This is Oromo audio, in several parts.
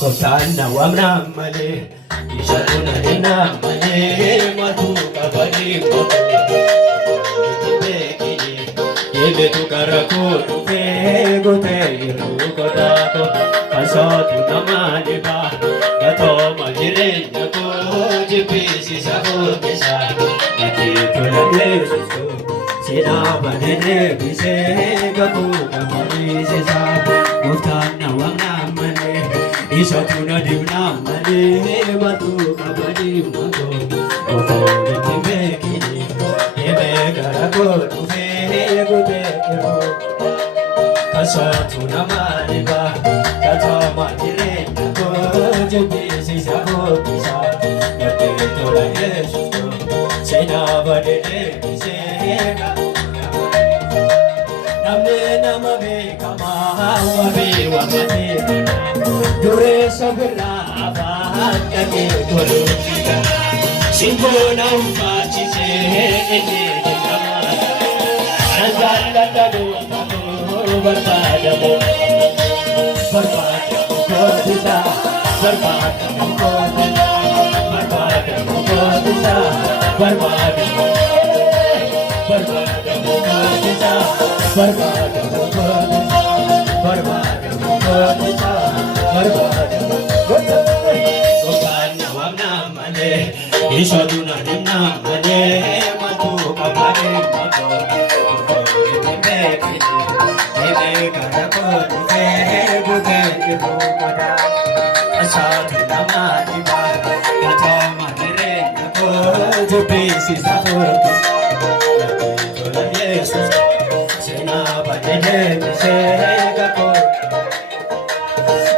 Koftaanna waamnaa malee ishatuuna hinnaa malee matu qabanii itti beekini yebeetu gara koo dhufee gootee yeroo godhaako kansootu namaa dhibaa gatooma jireenya koo jibbisiisa hojjesaa itti tola beeksisuu seenaa badeedee bisee gakuu nama dhiisisaa koftaanna waamnaa malee. Ishatuuna diimnaa malee matu qabanii itti beekini yebee gara koo dhufee gootee yeroo kansootu namaa dhibaa gatooma jireenya koo jibbisiisa hojjesaa itti tola beeksisuu seenaa badeedee bisee namni nama beekamaa wabii waammatee dureessa birraa afaan dhagee toluufiidha simboona ulfaachisee inni jedhama jaalladha gootamoo barbaadamoo kootisa barbaadamoo kootisa barbaadamoo kootisa barbaadamoo kootisa barbaadamoo kootisa barbaadamoo kootisa. Koftaanna waamnaa malee ishatuuna hinnaa malee matu qabanii itti beekini yebee gara koo dhufee gootee yeroo godhaako kansootu namaa dhibaa gatooma jireenya koo jibbisiisa hojjesaa tola beeksisuu seenaa badeedee bisee gakoo.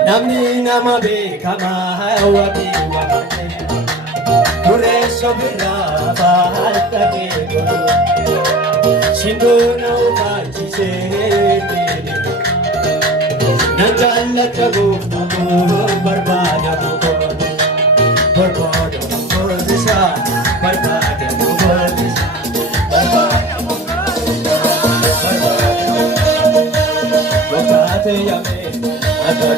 Namni nama beekamaa wabii waammatee dureessa birraa afaan dhagee toluufiidha simboona ulfaachisee nan jaalladha gootamoo barbaadamoo kootisa barbaadamoo kootisa barbaadamoo kootisa barbaadamoo kootisa yaamee adda